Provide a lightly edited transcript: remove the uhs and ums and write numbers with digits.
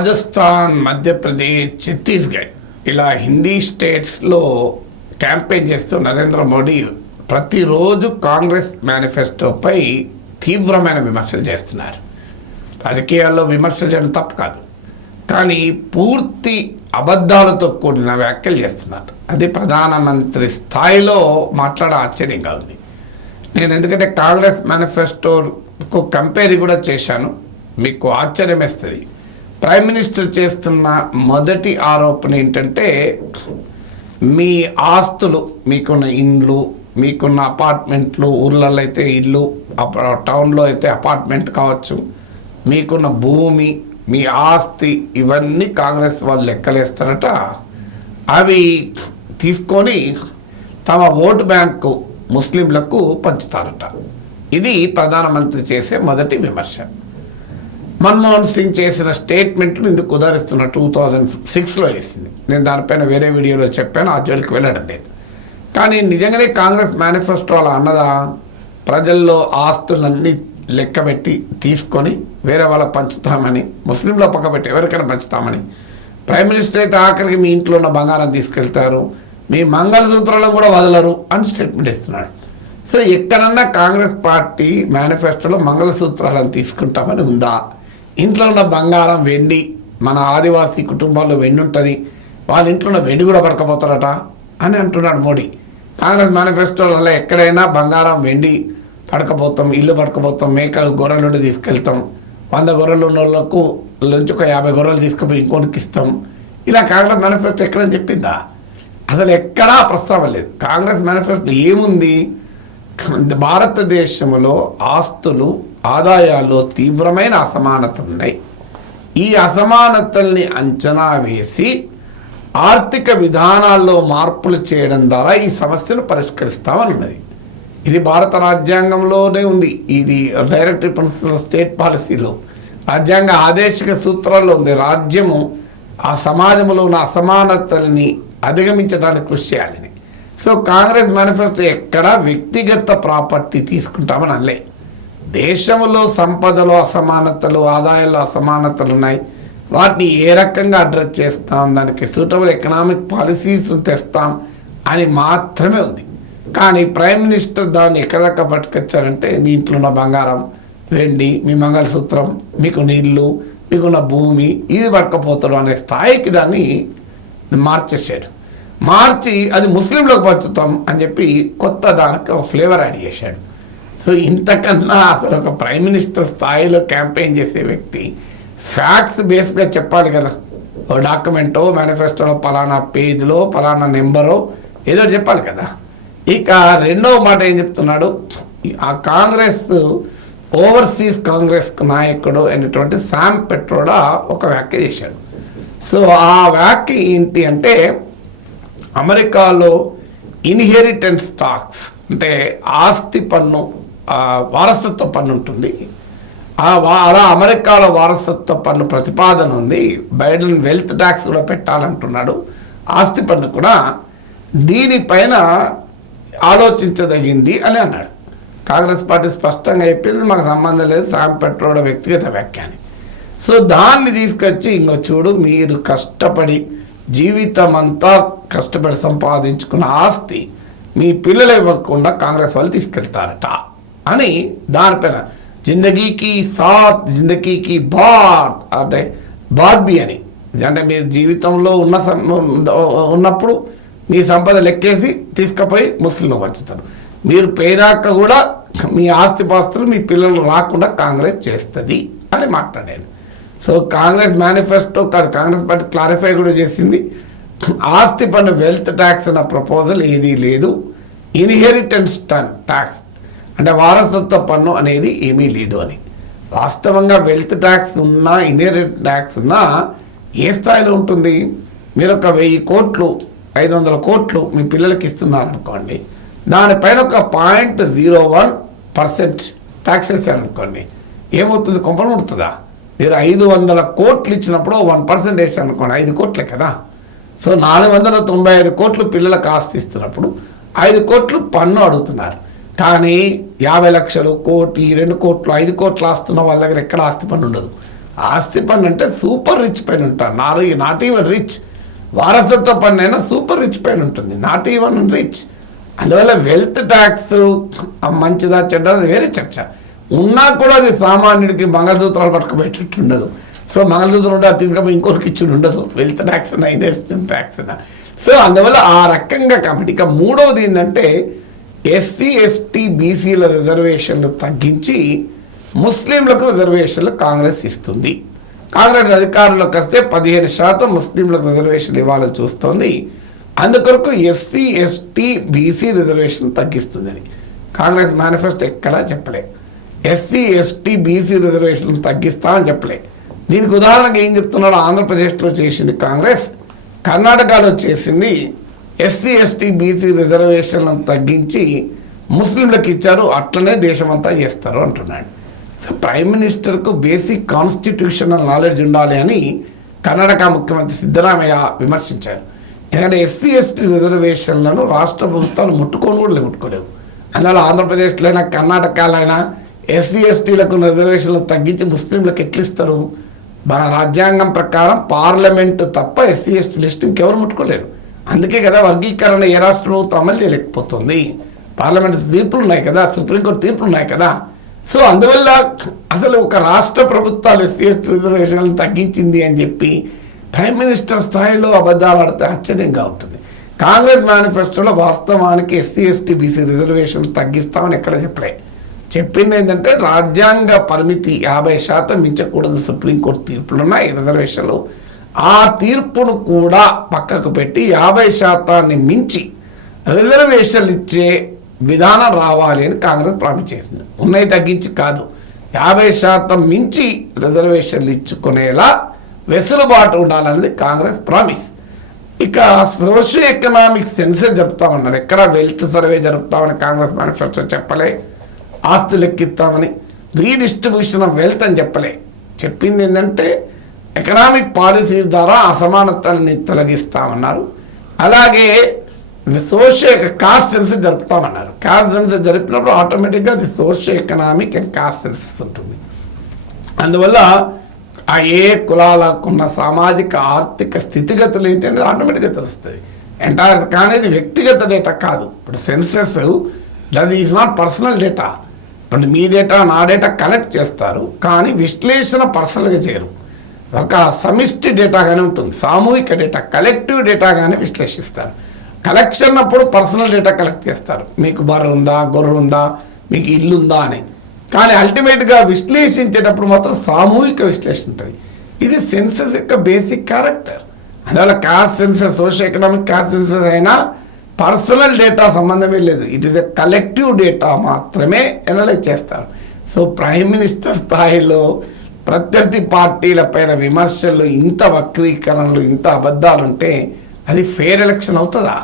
రాజస్థాన్, మధ్యప్రదేశ్, ఛత్తీస్గఢ్ ఇలా హిందీ స్టేట్స్లో క్యాంపెయిన్ చేస్తూ నరేంద్ర మోడీ ప్రతిరోజు కాంగ్రెస్ మేనిఫెస్టోపై తీవ్రమైన విమర్శలు చేస్తున్నారు. రాజకీయాల్లో విమర్శలు చేయడం తప్పు కాదు, కానీ పూర్తి అబద్ధాలతో కూడిన వ్యాఖ్యలు చేస్తున్నారు. అది ప్రధానమంత్రి స్థాయిలో మాట్లాడే ఆశ్చర్యంగా ఉంది. నేను ఎందుకంటే కాంగ్రెస్ మేనిఫెస్టోకు కంపేర్ కూడా చేశాను, మీకు ఆశ్చర్యం వేస్తుంది. ప్రైమ్ మినిస్టర్ చేస్తున్న మొదటి ఆరోపణ ఏంటంటే, మీ ఆస్తులు, మీకున్న ఇండ్లు, మీకున్న అపార్ట్మెంట్లు, ఊర్లలో అయితే ఇల్లు, టౌన్లో అయితే అపార్ట్మెంట్ కావచ్చు, మీకున్న భూమి, మీ ఆస్తి, ఇవన్నీ కాంగ్రెస్ వాళ్ళు లెక్కలేస్తారట. అవి తీసుకొని తమ ఓటు బ్యాంకు ముస్లింలకు పంచుతారట. ఇది ప్రధానమంత్రి చేసే మొదటి విమర్శ. మన్మోహన్ సింగ్ చేసిన స్టేట్మెంట్ను ఇందుకు ఉదాహరిస్తున్న 2006లో వేసింది. నేను దానిపైన వేరే వీడియోలో చెప్పాను, ఆ జోలికి వెళ్ళడం లేదు. కానీ నిజంగానే కాంగ్రెస్ మేనిఫెస్టో అలా అన్నదా? ప్రజల్లో ఆస్తులన్నీ లెక్కబెట్టి తీసుకొని వేరే వాళ్ళకి పంచుతామని, ముస్లింలో పక్కబెట్టి ఎవరికైనా పంచుతామని, ప్రైమ్ మినిస్టర్ అయితే ఆఖరికి మీ ఇంట్లో ఉన్న బంగారం తీసుకెళ్తారు, మీ మంగళసూత్రాలను కూడా వదలరు అని స్టేట్మెంట్ ఇస్తున్నాడు. సో ఎక్కడన్నా కాంగ్రెస్ పార్టీ మేనిఫెస్టోలో మంగళసూత్రాలను తీసుకుంటామని ఉందా? ఇంట్లో ఉన్న బంగారం, వెండి, మన ఆదివాసీ కుటుంబాల్లో వెండి ఉంటుంది, వాళ్ళ ఇంట్లో ఉన్న వెండి కూడా పడకపోతారట అని అంటున్నాడు మోడీ. కాంగ్రెస్ మేనిఫెస్టోలలో ఎక్కడైనా బంగారం, వెండి పడకపోతాం, ఇల్లు పడకపోతాం, మేకలు, గొర్రెలు తీసుకెళ్తాం, 100 గొర్రెలు ఉన్న వాళ్ళకు నుంచి ఒక 50 గొర్రెలు తీసుకుపోయి ఇంకోనికి ఇస్తాం, ఇలా కాంగ్రెస్ మేనిఫెస్టో ఎక్కడని చెప్పిందా? అసలు ఎక్కడా ప్రస్తావన లేదు. కాంగ్రెస్ మేనిఫెస్టో ఏముంది? భారతదేశంలో ఆస్తులు, ఆదాయాల్లో తీవ్రమైన అసమానతలు ఉన్నాయి. ఈ అసమానతల్ని అంచనా వేసి ఆర్థిక విధానాల్లో మార్పులు చేయడం ద్వారా ఈ సమస్యను పరిష్కరిస్తామని ఉన్నది. ఇది భారత రాజ్యాంగంలోనే ఉంది. ఇది డైరెక్టివ్ ప్రిన్సిపల్ స్టేట్ పాలసీలో, రాజ్యాంగ ఆదేశిక సూత్రాల్లో ఉంది. రాజ్యము ఆ సమాజంలో ఉన్న అసమానతల్ని అధిగమించడానికి కృషి చేయాలని. సో కాంగ్రెస్ మేనిఫెస్టో ఎక్కడా వ్యక్తిగత ప్రాపర్టీ తీసుకుంటామని అనలే. దేశంలో సంపదలో అసమానతలు, ఆదాయాల్లో అసమానతలు ఉన్నాయి, వాటిని ఏ రకంగా అడ్రస్ చేస్తాం, దానికి సూటబుల్ ఎకనామిక్ పాలసీస్ తెస్తాం అని మాత్రమే ఉంది. కానీ ప్రైమ్ మినిస్టర్ దాన్ని ఎక్కడెక్కడ పట్టుకొచ్చారంటే, మీ ఇంట్లో ఉన్న బంగారం, వెండి, మీ మంగళసూత్రం, మీకు నీళ్ళు, మీకున్న భూమి, ఇది పట్టుకపోతాడు అనే స్థాయికి దాన్ని మార్చేసాడు. మార్చి అది ముస్లింలకు పంచుతాం అని చెప్పి కొత్త దానికి ఒక ఫ్లేవర్ యాడ్ చేశాడు. సో ఇంతకన్నా అసలు ఒక ప్రైమ్ మినిస్టర్ స్థాయిలో క్యాంపెయిన్ చేసే వ్యక్తి ఫ్యాక్ట్స్ బేస్గా చెప్పాలి కదా. ఓ డాక్యుమెంటో, మేనిఫెస్టోలో పలానా పేజ్లో పలానా నెంబరో ఏదో చెప్పాలి కదా. ఇక రెండవ మాట ఏం చెప్తున్నాడు, ఆ కాంగ్రెస్ ఓవర్సీస్ కాంగ్రెస్ నాయకుడు అయినటువంటి శామ్ పెట్రోడా ఒక వ్యాఖ్య చేశాడు. సో ఆ వ్యాఖ్య ఏంటి అంటే, అమెరికాలో ఇన్హెరిటెన్స్ టాక్స్ అంటే ఆస్తి పన్ను, వారసత్వ పన్ను ఉంటుంది. అలా అమెరికాలో వారసత్వ పన్ను ప్రతిపాదన ఉంది. బైడెన్ వెల్త్ ట్యాక్స్ కూడా పెట్టాలంటున్నాడు, ఆస్తి పన్ను కూడా. దీనిపైన ఆలోచించదగింది అని అన్నాడు. కాంగ్రెస్ పార్టీ స్పష్టంగా చెప్పింది, మాకు సంబంధం లేదు, శామ్ పెట్రోడా వ్యక్తిగత వ్యాఖ్యాని. సో దాన్ని తీసుకొచ్చి, ఇంకో చూడు, మీరు కష్టపడి జీవితం అంతా కష్టపడి సంపాదించుకున్న ఆస్తి మీ పిల్లలు ఇవ్వకుండా కాంగ్రెస్ వాళ్ళు తీసుకెళ్తారట అని దానిపైన జిందగీకి సాత్ జిందగీకి బాద్ అంటే బాద్బీ అని, అంటే మీరు జీవితంలో ఉన్నప్పుడు మీ సంపద లెక్కేసి తీసుకుపోయి ముస్లింలు పంచుతారు, మీరు పోయినాక కూడా మీ ఆస్తిపాస్తులు మీ పిల్లలు రాకుండా కాంగ్రెస్ చేస్తుంది అని మాట్లాడాను. సో కాంగ్రెస్ మేనిఫెస్టో కాదు, కాంగ్రెస్ పార్టీ క్లారిఫై కూడా చేసింది, ఆస్తి పన్ను వెల్త్ ట్యాక్స్ అన్న ప్రపోజల్ ఏదీ లేదు, ఇన్హెరిటెన్స్ ట్యాక్స్ అంటే వారసత్వ పన్ను అనేది ఏమీ లేదు అని. వాస్తవంగా వెల్త్ ట్యాక్స్ ఉన్నా, ఇన్హెరిటెన్స్ ట్యాక్స్ ఉన్నా ఏ స్థాయిలో ఉంటుంది? మీరు ఒక 1000 కోట్లు 500 కోట్లు మీ పిల్లలకి ఇస్తున్నారనుకోండి, దానిపైన ఒక 0.01% ట్యాక్స్ వేసారనుకోండి, ఏమవుతుంది? కొంపలు ముడుతుందా? మీరు 500 కోట్లు ఇచ్చినప్పుడు 1% వేసారు అనుకోండి, 5 కోట్లే కదా. సో 495 కోట్లు పిల్లలకు ఆస్తి ఇస్తున్నప్పుడు 5 కోట్లు పన్ను అడుగుతున్నారు. కానీ 50 లక్షలు, కోటి, 2 కోట్లు, 5 కోట్లు ఆస్తున్న వాళ్ళ దగ్గర ఎక్కడ ఆస్తి పన్ను ఉండదు. ఆస్తి పన్ను అంటే సూపర్ రిచ్ పైన ఉంటారు, నాట్ ఈవెన్ రిచ్. వారసత్వ పన్ను అయినా సూపర్ రిచ్ పైన ఉంటుంది, నాట్ ఈవెన్ రిచ్. అందువల్ల వెల్త్ ట్యాక్స్ మంచిదా చెడ్డా అది వేరే చర్చ. ఉన్నా కూడా అది సామాన్యుడికి మంగళసూత్రాలు పట్టుకుపోయేటట్టు ఉండదు. సో మంగళసూత్రం ఉంటే అది తీసుకపోయి ఇంకొకరికి ఇచ్చి ఉండదు, వెల్త్ ట్యాక్స్ అయినా ఇన్వెస్ట్మెంట్ ట్యాక్స్ అయినా. సో అందువల్ల ఆ రకంగా కాబట్టి ఇక మూడవది ఏంటంటే ఎస్సీ ఎస్టీ బీసీల రిజర్వేషన్లు తగ్గించి ముస్లింలకు రిజర్వేషన్లు కాంగ్రెస్ ఇస్తుంది. కాంగ్రెస్ అధికారంలోకి వస్తే 15% ముస్లింలకు రిజర్వేషన్లు ఇవ్వాలని చూస్తోంది. అందుకొరకు ఎస్సీ ఎస్టీ బీసీ రిజర్వేషన్ తగ్గిస్తుందని కాంగ్రెస్ మేనిఫెస్టో ఎక్కడా చెప్పలే. ఎస్సీ ఎస్టీ బీసీ రిజర్వేషన్ తగ్గిస్తామని చెప్పలే. దీనికి ఉదాహరణగా ఏం చెప్తున్నాడు, ఆంధ్రప్రదేశ్లో చేసింది కాంగ్రెస్, కర్ణాటకలో చేసింది ఎస్సీ ఎస్టీ బీసీ రిజర్వేషన్లను తగ్గించి ముస్లింలకు ఇచ్చారు, అట్లనే దేశమంతా చేస్తారు అంటున్నాడు. ప్రైమ్ మినిస్టర్కు బేసిక్ కాన్స్టిట్యూషనల్ నాలెడ్జ్ ఉండాలి అని కర్ణాటక ముఖ్యమంత్రి సిద్ధరామయ్య విమర్శించారు. ఎందుకంటే ఎస్సీ ఎస్టీ రిజర్వేషన్లను రాష్ట్ర ప్రభుత్వాలు ముట్టుకోలేవు. అందువల్ల ఆంధ్రప్రదేశ్లో అయినా కర్ణాటకలో అయినా ఎస్సీ ఎస్టీలకు రిజర్వేషన్లు తగ్గించి ముస్లింలకు ఎట్లిస్తారు? మన రాజ్యాంగం ప్రకారం పార్లమెంటు తప్ప ఎస్సీ ఎస్టీ లిస్ట్ ఇంకెవరు ముట్టుకోలేరు. అందుకే కదా వర్గీకరణ ఏ రాష్ట్ర ప్రభుత్వం అమలు చేయలేకపోతుంది. పార్లమెంట్ తీర్పులు ఉన్నాయి కదా, సుప్రీంకోర్టు తీర్పులు ఉన్నాయి కదా. సో అందువల్ల అసలు ఒక రాష్ట్ర ప్రభుత్వాలు ఎస్సీ ఎస్టీ రిజర్వేషన్లు తగ్గించింది అని చెప్పి ప్రైమ్ మినిస్టర్ స్థాయిలో అబద్ధాలు ఆడితే ఆశ్చర్యంగా ఉంటుంది. కాంగ్రెస్ మేనిఫెస్టోలో వాస్తవానికి ఎస్సీ ఎస్టీ బీసీ రిజర్వేషన్లు తగ్గిస్తామని ఎక్కడ చెప్పలే. చెప్పింది ఏంటంటే రాజ్యాంగ పరిమితి 50% మించకూడదు, సుప్రీంకోర్టు తీర్పులు ఉన్నాయి రిజర్వేషన్లు. ఆ తీర్పును కూడా పక్కకు పెట్టి 50% మించి రిజర్వేషన్లు ఇచ్చే విధానం రావాలి అని కాంగ్రెస్ ప్రామిస్ చేసింది. ఉన్నాయి తగ్గించి కాదు, 50% మించి రిజర్వేషన్లు ఇచ్చుకునేలా వెసులుబాటు ఉండాలనేది కాంగ్రెస్ ప్రామిస్. ఇక సోషియో ఎకనామిక్ సెన్సెస్ జరుపుతామన్నారు, ఎక్కడ వెల్త్ సర్వే జరుపుతామని కాంగ్రెస్ మేనిఫెస్టో చెప్పలే. ఆస్తి లెక్కిస్తామని, రీడిస్ట్రిబ్యూషన్ ఆఫ్ వెల్త్ అని చెప్పలే. చెప్పింది ఏంటంటే ఎకనామిక్ పాలసీస్ ద్వారా అసమానతల్ని తొలగిస్తామన్నారు. అలాగే సోషియో కాస్ట్ సెన్సెస్ జరుపుతామన్నారు. కాస్ట్ సెన్సెస్ జరిపినప్పుడు ఆటోమేటిక్గా అది socio economic and caste census ఉంటుంది. అందువల్ల ఆ ఏ కులాలకున్న సామాజిక ఆర్థిక స్థితిగతులు ఏంటి అనేది ఆటోమేటిక్గా తెలుస్తుంది. ఎంటైర్ కానీ ఇది వ్యక్తిగత డేటా కాదు. ఇప్పుడు census that is not personal data. ఇప్పుడు మీ డేటా నా డేటా కలెక్ట్ చేస్తారు, కానీ విశ్లేషణ పర్సనల్గా చేయరు. ఒక సమిష్టి డేటాగానే ఉంటుంది, సామూహిక డేటా కలెక్టివ్ డేటాగానే విశ్లేషిస్తారు. కలెక్షన్ అప్పుడు పర్సనల్ డేటా కలెక్ట్ చేస్తారు, మీకు బర్రె ఉందా గొర్రె ఉందా మీకు ఇల్లు ఉందా అని. కానీ అల్టిమేట్గా విశ్లేషించేటప్పుడు మాత్రం సామూహిక విశ్లేషణ ఉంటుంది. ఇది సెన్సెస్ యొక్క బేసిక్ క్యారెక్టర్. అందువల్ల cost senses socio economic cost senses అయినా పర్సనల్ డేటా సంబంధమే లేదు, it is a collective data మాత్రమే ఎనలైజ్ చేస్తారు. సో ప్రైమ్ మినిస్టర్ స్థాయిలో ప్రత్యర్థి పార్టీల పైన విమర్శలు, ఇంత వక్రీకరణలు, ఇంత అబద్ధాలు ఉంటే అది ఫెయిర్ ఎలక్షన్ అవుతుందా?